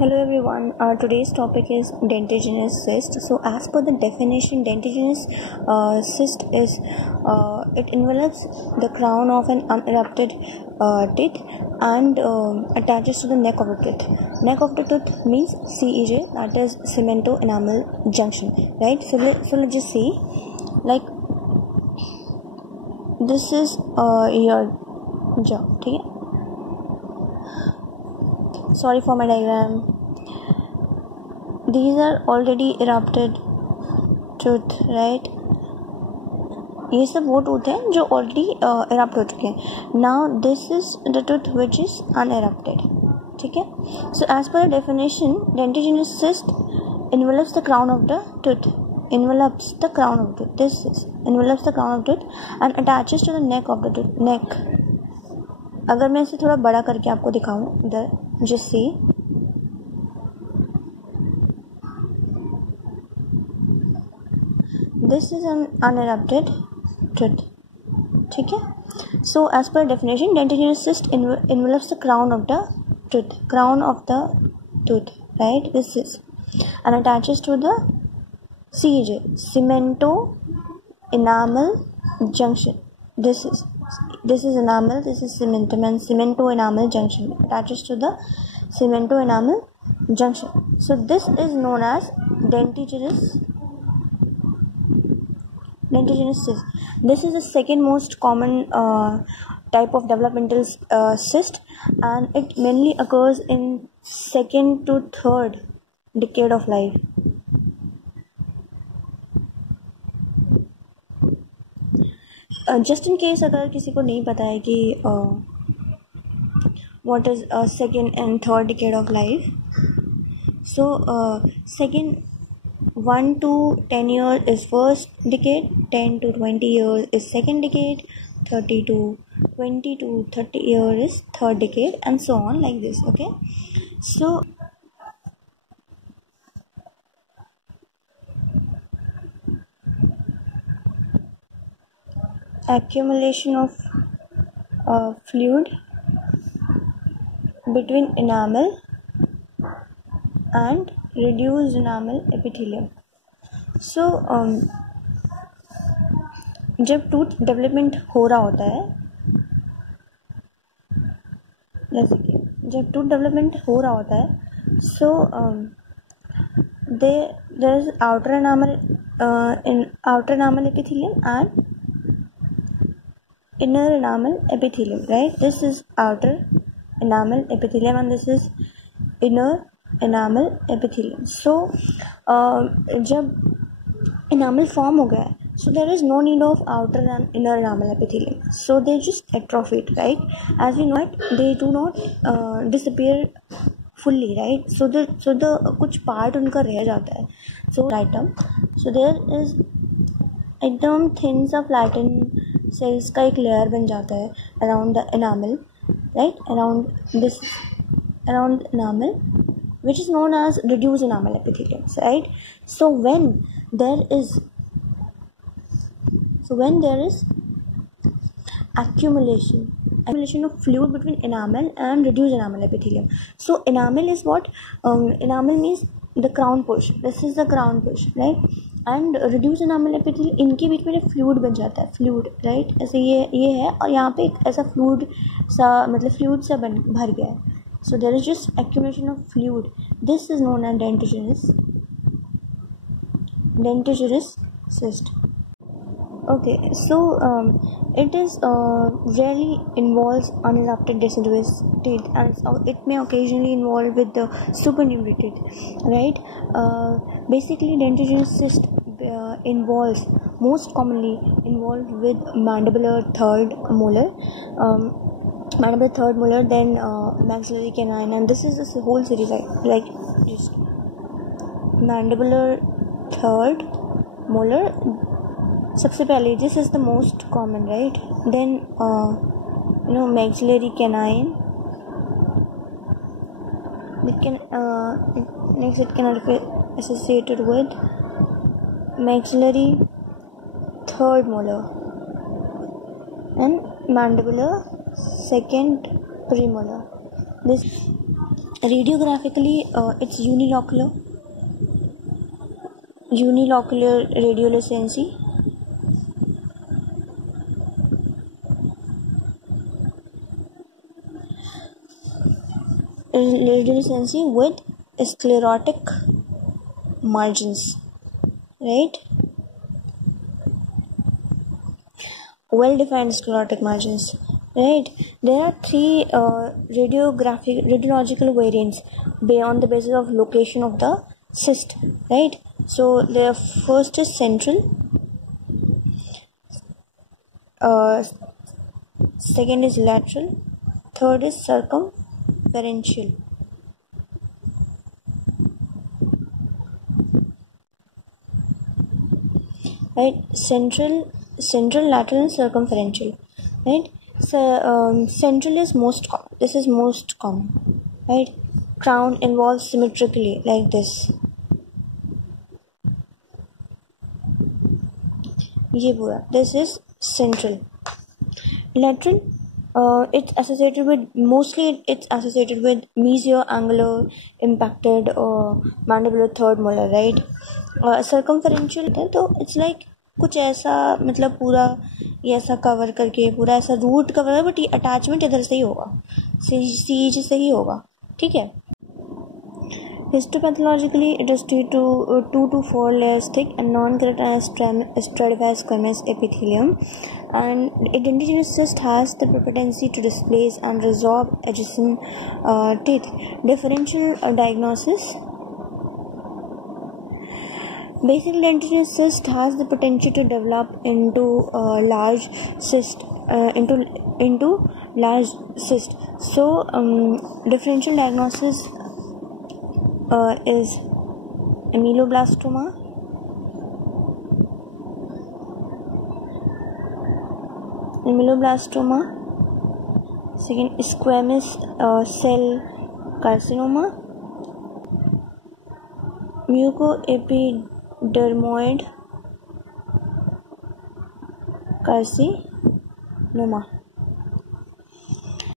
Hello everyone. Today's topic is dentigenous cyst. So, as per the definition, dentigenous cyst is it envelops the crown of an unerupted teeth and attaches to the neck of the tooth. Neck of the tooth means CEJ, that is cemento-enamel junction, right? So let's just see, like this is your jaw, okay? Sorry for my diagram. These are already erupted tooth, right? ये सब वो tooth हैं जो already erupt हो चुके हैं. Now this is the tooth which is unerupted. ठीक है? So as per the definition, dentigenous cyst envelops the crown of the tooth. Envelops the crown of the tooth. This is envelops the crown of the tooth and attaches to the neck of the tooth. Neck. अगर मैं इसे थोड़ा बड़ा करके आपको दिखाऊं, इधर just see. This is an unerupted tooth. ठीक है? So as per definition, dentigenous cyst envelops the crown of the tooth. Crown of the tooth, right? This is and attaches to the CEJ, cemento enamel junction. This is enamel. This is cemento enamel junction attaches to the cemento enamel junction. So this is known as dentigenous cyst. This is the second most common type of developmental cyst, and it mainly occurs in second to third decade of life. Just in case अगर किसी को नहीं पता है कि what is second and third decade of life, so second 1 to 10 years is first decade, 10 to 20 years is second decade, 30 to 20 to 30 years is third decade, and so on like this. Okay, so accumulation of fluid between enamel and reduced enamel epithelium. So जब tooth development हो रहा होता है, जैसे कि जब tooth development हो रहा होता है, so there is outer enamel epithelium and inner enamel epithelium, right? This is outer enamel epithelium and this is inner enamel epithelium. So जब enamel form हो गया है, so there is no need of outer and inner enamel epithelium, so they just atrophied, right? As we know it, they do not disappear fully, right? So the कुछ part उनका रह जाता है. So right term, so there is एकदम thin सा flattened cells का एक layer बन जाता है around the enamel, right? Around enamel, which is known as reduced enamel epithelium, right? So when there is accumulation of fluid between enamel and reduced enamel epithelium. So enamel is what? Enamel means the crown portion. This is the crown portion, right? And reduced enamel epithelium, इनके बीच में एक fluid बन जाता है, fluid, right? ऐसे ये है और यहाँ पे एक ऐसा फ्लूइड सा, मतलब फ्लूइड सा भर गया है. So there is just accumulation of fluid. This is known as dentigenous cyst. Okay, so it is rarely involves unerupted deciduous teeth, and it may occasionally involve with the supernumerary teeth, right? Basically, dentigenous cyst most commonly involved with mandibular third molar, then maxillary canine, and this is this whole series, like just mandibular third molar. सबसे पहले, this is the most common, right? Then maxillary canine. It can next it can be associated with maxillary third molar and mandibular second premolar. This Radiographically, it's unilocular radiolucency. Radiolucency with sclerotic margins, right? Well-defined sclerotic margins, right? There are three radiological variants on the basis of location of the cyst, right? So the first is central, uh, second is lateral, third is circumferential. Right, central, lateral, and circumferential. Right, so central is most common. This is most common. Right, crown involves symmetrically like this. ये पूरा. This is central. Lateral, it's associated with mesioangular impacted mandibular third molar, right? Circumferential है तो it's like कुछ ऐसा, मतलब पूरा ये ऐसा कवर करके पूरा ऐसा रूट कवर है, बट ये अटैचमेंट इधर से ही होगा, सीज से ही होगा, ठीक है. Histopathologically, it is 2 to 4 layers thick and non-keratinized stratified squamous epithelium, and dentigenous cyst has the propensity to displace and resorb adjacent teeth. Differential diagnosis. Basic dentigenous cyst has the potential to develop into large cyst. Large cyst. So differential diagnosis is ameloblastoma, second squamous cell carcinoma, mucoepidermoid carcinoma.